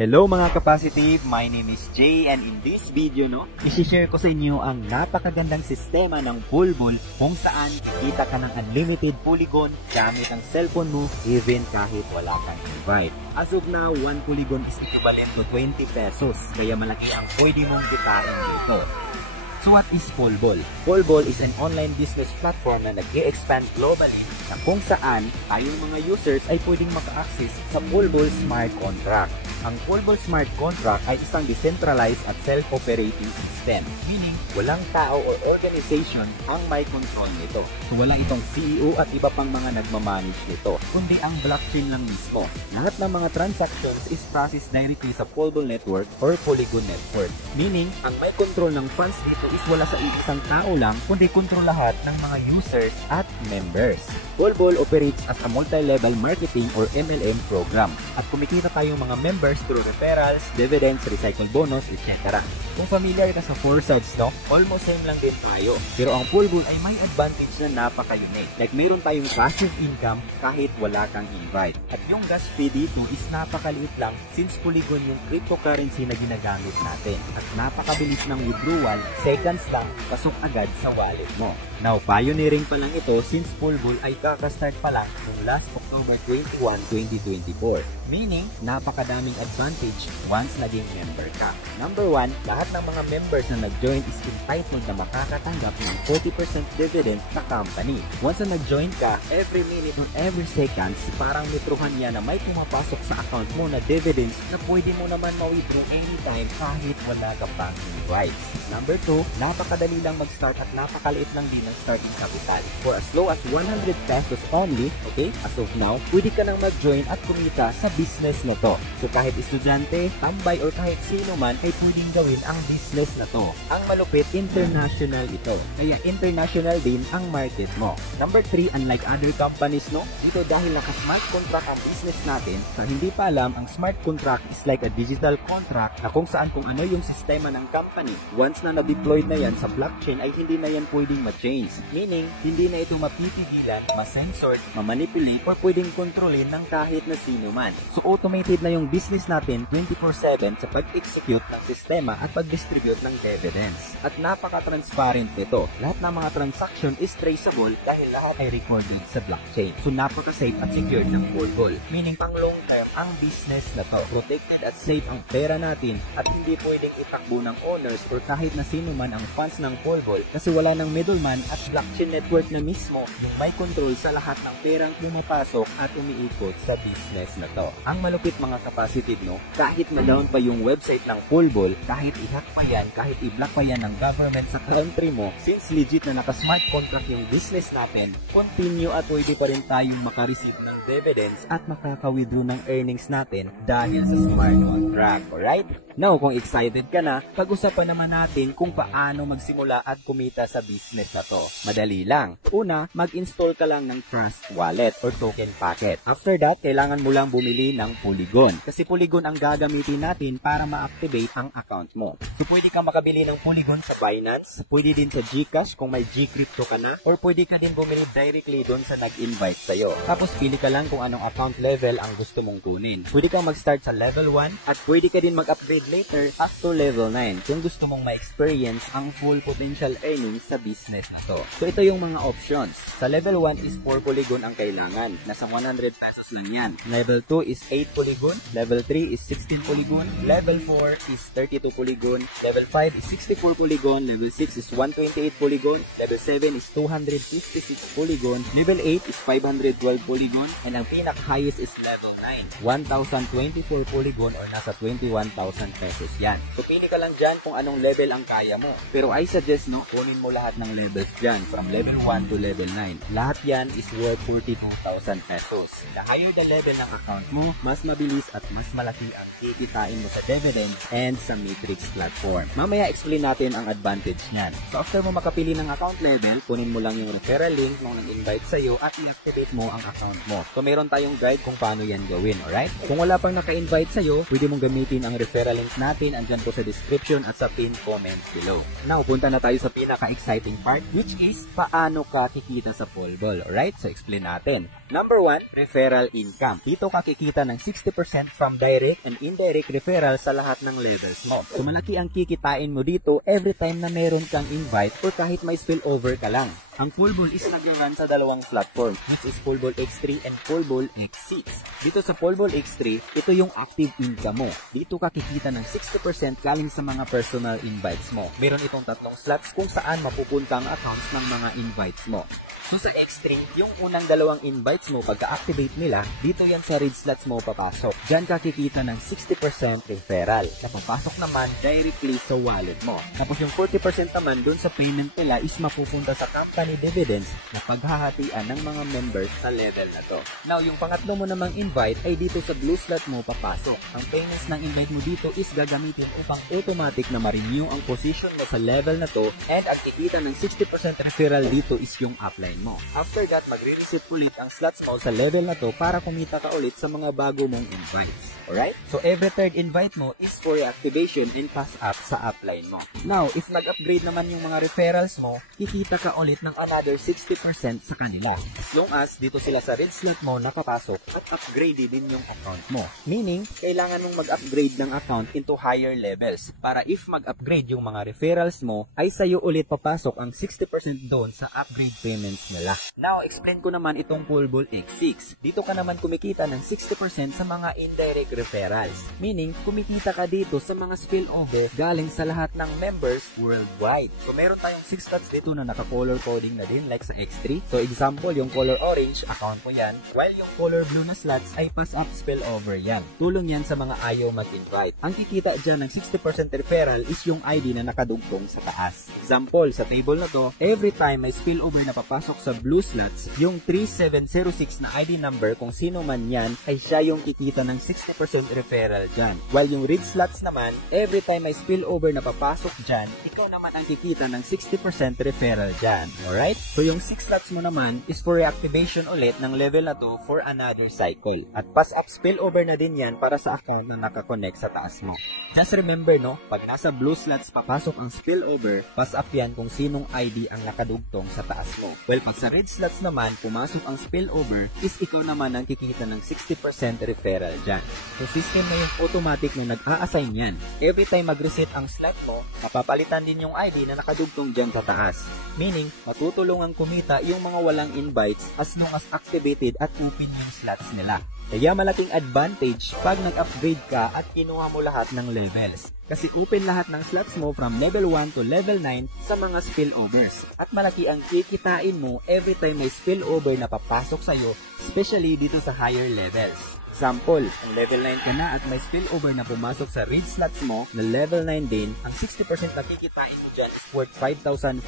Hello mga ka-positive, my name is Jay and in this video isi-share ko sa inyo ang napakagandang sistema ng Poolball kung saan kita ka ng unlimited polygon gamit ang cellphone mo even kahit wala kang invite. As of now, 1 polygon is equivalent to 20 pesos kaya malaki ang pwede mong kitain dito. So what is Poolball? Poolball is an online business platform na nag-e-expand globally na kung saan tayong mga users ay pwedeng maka-access sa Poolball Smart Contract. Ang Poolball Smart Contract ay isang decentralized at self-operating system, meaning walang tao or organization ang may control nito. So wala itong CEO at iba pang mga nagmamanage nito, kundi ang blockchain lang mismo. Lahat ng mga transactions is processed directly sa Poolball Network or Polygon Network, meaning ang may control ng funds dito is wala sa isang tao lang, kundi control lahat ng mga users at members. Poolball operates as a multi-level marketing or MLM program at kumikita tayong mga members through referrals, dividends, recycle bonus, etc. Kung familiar ka sa 4 sides, almost same lang din tayo. Pero ang Poolball ay may advantage na napaka-unique. Like meron tayong passive income kahit wala kang invite. At yung gas fee dito is napakaliit lang since Polygon yung cryptocurrency na ginagamit natin. At napakabilis ng withdrawal, seconds lang, pasok agad sa wallet mo. Now, pioneering pa lang ito since Poolball ay kakastart pa lang noong last October 21, 2024. Meaning, napakadaming advantage once naging member ka. Number 1, lahat ng mga members na nag-join is entitled na makakatanggap ng 40% dividend sa company. Once na nag-join ka, every minute or every seconds, parang mitruhan yan na may pumapasok sa account mo na dividends na pwede mo naman ma-withdraw anytime kahit wala ka pang invite. Number 2, napakadali lang mag-start at napakaliit lang din ang starting capital. For as low as 100 pesos only, okay, as of now, pwede ka nang mag-join at kumita sa business na to. So kahit estudyante, tambay, or kahit sino man ay pwedeng gawin ang business na to. Ang malupit, international ito. Kaya international din ang market mo. Number 3, unlike other companies, dito dahil naka-smart contract ang business natin, sa hindi pa alam, ang smart contract is like a digital contract na kung saan kung ano yung sistema ng company. Once na na-deployed na yan sa blockchain ay hindi na yan pwedeng ma-change. Meaning, hindi na ito mapipigilan, ma-censored, ma-manipulate, o pwedeng kontrolin ng kahit na sino man. So automated na yung business natin 24/7 sa pag-execute ng sistema at pag-distribute ng dividends. At napaka-transparent nito. Lahat ng mga transaction is traceable dahil lahat ay recorded sa blockchain. So napaka-safe at secure ng Poolball. Meaning pang long term ang business na to. Protected at safe ang pera natin at hindi pwedeng itakbo ng owners or kahit na sino man ang funds ng Poolball kasi wala ng middleman at blockchain network na mismo yung may control sa lahat ng perang pumapasok at umiikot sa business na to. Ang malupit mga ka-positive, kahit na-down pa yung website ng Poolball, kahit i-hack pa yan, kahit i-block pa yan ng government sa country mo, since legit na naka-smart contract yung business natin, continue at pwede pa rin tayong makareceive ng dividends at makaka-withdraw ng earnings natin dahil sa smart contract. Alright? Now, kung excited ka na, pag-usapan naman natin kung paano magsimula at kumita sa business na to. Madali lang. Una, mag-install ka lang ng Trust Wallet or token packet. After that, kailangan mo lang bumili ng Polygon. Kasi Polygon ang gagamitin natin para ma-activate ang account mo. So, pwede kang makabili ng Polygon sa Binance, pwede din sa GCash kung may Gcrypto ka na, or pwede ka din bumili directly doon sa nag-invite sa'yo. Tapos, pili ka lang kung anong account level ang gusto mong kunin. Pwede kang mag-start sa level 1 at pwede ka din mag-upgrade later up to level 9 kung gusto mong ma-experience ang full potential earnings sa business na to. So, ito yung mga options. Sa level 1 is 4 Polygon ang kailangan. Nasa 100 pesos lang yan. Level 2 is 8 Polygon. Level 3 is 16 Polygon. Level 4 is 32 Polygon. Level 5 is 64 Polygon. Level 6 is 128 Polygon. Level 7 is 256 Polygon. Level 8 is 512 Polygon. And ang pinaka-highest is level 9. 1,024 Polygon or nasa 21,000 pesos yan. So, pili ka lang dyan kung anong level ang kaya mo. Pero I suggest, kunin mo lahat ng levels dyan from level 1 to level 9. Lahat yan is worth 42,000 pesos. The higher the level ng account mo, mas mabilis at mas malaki ang kikitain mo sa dividend and sa Matrix platform. Mamaya explain natin ang advantage niyan. So after mo makapili ng account level, kunin mo lang yung referral link nung nag-invite sa'yo at i-activate mo ang account mo. So meron tayong guide kung paano yan gawin, alright? Kung wala pang naka-invite sa'yo, pwede mong gamitin ang referral link natin, andyan po sa description at sa pin comment below. Now, punta na tayo sa pinaka-exciting part, which is paano ka kikita sa Poolball, alright? So explain natin. Number 1, referral income. Dito ka kikita ng 60% from direct and indirect referral sa lahat ng levels mo. So malaki ang kikitain mo dito every time na meron kang invite or kahit may spillover ka lang. Ang Poolball is nag-run sa dalawang platform, which is Poolball X3 and Poolball X6. Dito sa Poolball X3, ito yung active income mo. Dito ka kikita ng 60% galing sa mga personal invites mo. Meron itong 3 slots kung saan mapupunta ang accounts ng mga invites mo. So sa X3, yung unang 2 invites mo, pagka-activate nila, dito yan sa read slots mo papasok. Diyan ka kikita ng 60% referral. Napapasok naman directly sa wallet mo. Tapos yung 40% naman dun sa payment nila is mapupunta sa company dividends na paghahatian ng mga members sa level na to. Now, yung pangatlo mo namang invite ay dito sa blue slot mo papasok. Ang payments ng invite mo dito is gagamitin upang automatic na ma-renew ang position mo sa level na to, and ang kikita ng 60% referral dito is yung upline mo. After that, magre-reset ulit ang slots mo sa level na to para kumita ka ulit sa mga bago mong invites. Alright? So, every third invite mo is for reactivation and pass up sa upline mo. Now, if nag-upgrade naman yung mga referrals mo, kikita ka ulit ng another 60% sa kanila. As long as dito sila sa red slot mo nakapasok at upgrade din yung account mo. Meaning, kailangan mong mag-upgrade ng account into higher levels para if mag-upgrade yung mga referrals mo, ay sa'yo ulit papasok ang 60% doon sa upgrade payments nila. Now, explain ko naman itong Poolball X6. Dito ka naman kumikita ng 60% sa mga indirect referrals. Meaning, kumikita ka dito sa mga spillover galing sa lahat ng members worldwide. So, meron tayong 6 slots dito na naka-color coding na din like sa X3. So, example, yung color orange, account ko yan. While yung color blue na slots ay pass-up spillover yan. Tulong yan sa mga ayaw mag-invite. Ang kikita dyan ng 60% referral is yung ID na nakadugtong sa taas. Example, sa table na to, every time may spillover na papasok sa blue slots, yung 3706 na ID number kung sino man yan, ay siya yung kikita ng 60% referral dyan. While yung red slots naman, every time may spillover na papasok dyan, ikaw naman ang kikita ng 60% referral dyan. Alright? So yung 6 slots mo naman is for reactivation ulit ng level na to for another cycle. At pass up spillover na din yan para sa account na nakakonect sa taas mo. Just remember no, pag nasa blue slots papasok ang spillover, pass up yan kung sinong ID ang nakadugtong sa taas mo. Well, pag sa red slots naman, pumasok ang spillover, is ikaw naman ang kikita ng 60% referral dyan. So system na yung automatic na nag-a-assign yan. Every time mag-reset ang slot mo, napapalitan din yung ID na nakadugtong dyan sa taas. Meaning, matutulungan kumita yung mga walang invites as long as activated at open yung slots nila. Kaya malaking advantage pag nag-upgrade ka at kinuha mo lahat ng levels. Kasi open lahat ng slots mo from level 1 to level 9 sa mga spillovers. At malaki ang kikitain mo every time may spillover na papasok sa'yo, especially dito sa higher levels. Example, ang level 9 ka na at may spillover na pumasok sa red slots mo na level 9 din, ang 60% na kikitain mo dyan is worth 5,500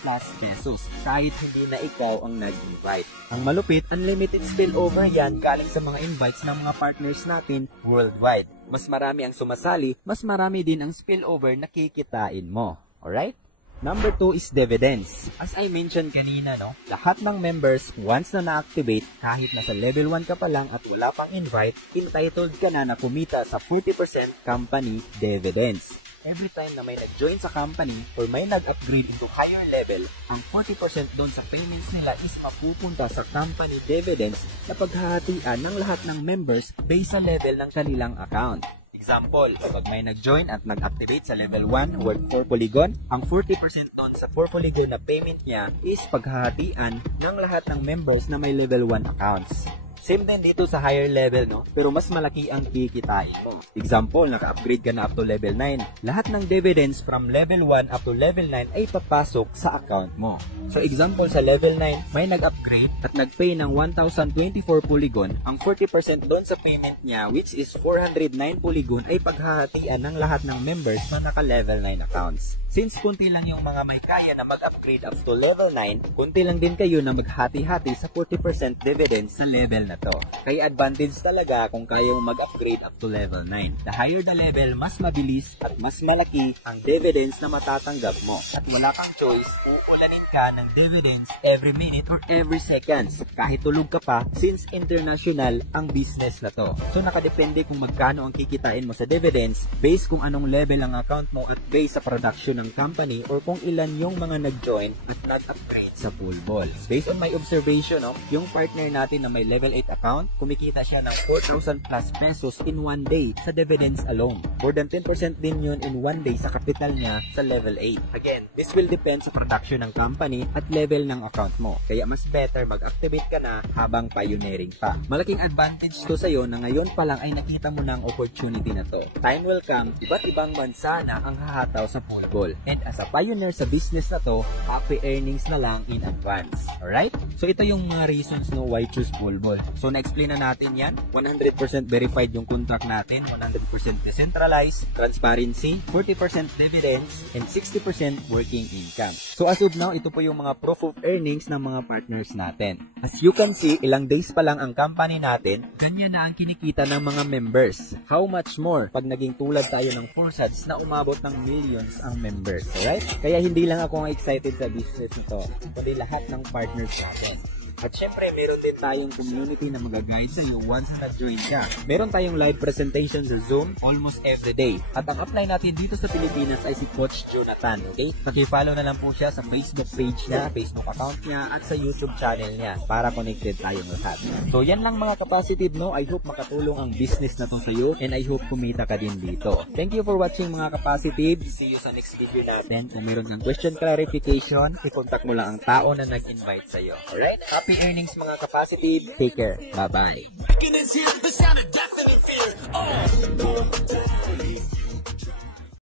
plus pesos kahit hindi na ikaw ang nag-invite. Ang malupit, unlimited spillover yan galing sa mga invites ng mga partners natin worldwide. Mas marami ang sumasali, mas marami din ang spillover na kikitain mo. Alright? Number 2 is dividends. As I mentioned kanina, no, lahat ng members, once na na-activate, kahit nasa level 1 ka pa lang at wala pang invite, entitled ka na kumita sa 40% company dividends. Every time na may nag-join sa company or may nag-upgrade into higher level, ang 40% doon sa payments nila is mapupunta sa company dividends na paghahatian ng lahat ng members based sa level ng kanilang account. Example, pag may nag-join at nag-activate sa level 1 worth 4 polygon, ang 40% doon sa 4 polygon na payment niya is paghahatian ng lahat ng members na may level 1 accounts. Same din dito sa higher level, no? Pero mas malaki ang kikitain mo. Example, naka-upgrade ka na up to level 9. Lahat ng dividends from level 1 up to level 9 ay papasok sa account mo. So example, sa level 9, may nag-upgrade at nag-pay ng 1,024 polygon. Ang 40% doon sa payment niya, which is 409 polygon, ay paghahatian ng lahat ng members na naka-level 9 accounts. Since kunti lang yung mga may kaya na mag-upgrade up to level 9, kunti lang din kayo na maghati-hati sa 40% dividends sa level na to. Kaya advantage talaga kung kaya mong mag-upgrade up to level 9. The higher the level, mas mabilis at mas malaki ang dividends na matatanggap mo. At wala kang choice, uulanin ka ng dividends every minute or every seconds. Kahit tulog ka pa, since international ang business na to. So nakadepende kung magkano ang kikitain mo sa dividends based kung anong level ang account mo at based sa production ng company or kung ilan yung mga nag-join at nag-upgrade sa Poolball. Based on my observation, yung partner natin na may level 8 account, kumikita siya ng 4,000 plus pesos in one day sa dividends alone. More than 10% din yun in one day sa kapital niya sa level 8. Again, this will depend sa production ng company at level ng account mo. Kaya mas better mag-activate ka na habang pioneering pa. Malaking advantage to sa'yo na ngayon pa lang ay nakita mo na ang opportunity na to. Time will come, iba't ibang bansa na ang hahataw sa Poolball. And as a pioneer sa business na to, happy earnings na lang in advance. Alright? So ito yung mga reasons no why choose Poolball. So na-explain na natin yan. 100% verified yung contract natin, 100% decentralized, transparency, 40% dividends, and 60% working income. So as of now, ito po yung mga proof of earnings ng mga partners natin. As you can see, ilang days pa lang ang company natin, ganyan na ang kinikita ng mga members. How much more pag naging tulad tayo ng Fullsads na umabot ng millions ang members. Alright? Kaya hindi lang ako excited sa business nito, kundi lahat ng partners natin. At syempre, meron din tayong community na mag-guide sa iyo once na nag-join ka. Meron tayong live presentation sa Zoom almost every day. At ang apply natin dito sa Pilipinas ay si Coach Jonathan. Okay? Paki-follow na lang po siya sa Facebook page niya, Facebook account niya, at sa YouTube channel niya para connected tayong lahat. So, yan lang mga kapasitive, no? I hope makatulong ang business na to sa iyo and I hope kumita ka din dito. Thank you for watching mga kapasitive. See you sa next video natin. Kung meron kang question clarification, i-contact mo lang ang tao na nag-invite sa iyo. Alright? Happy earnings mga kapasitive. Take care. Bye-bye.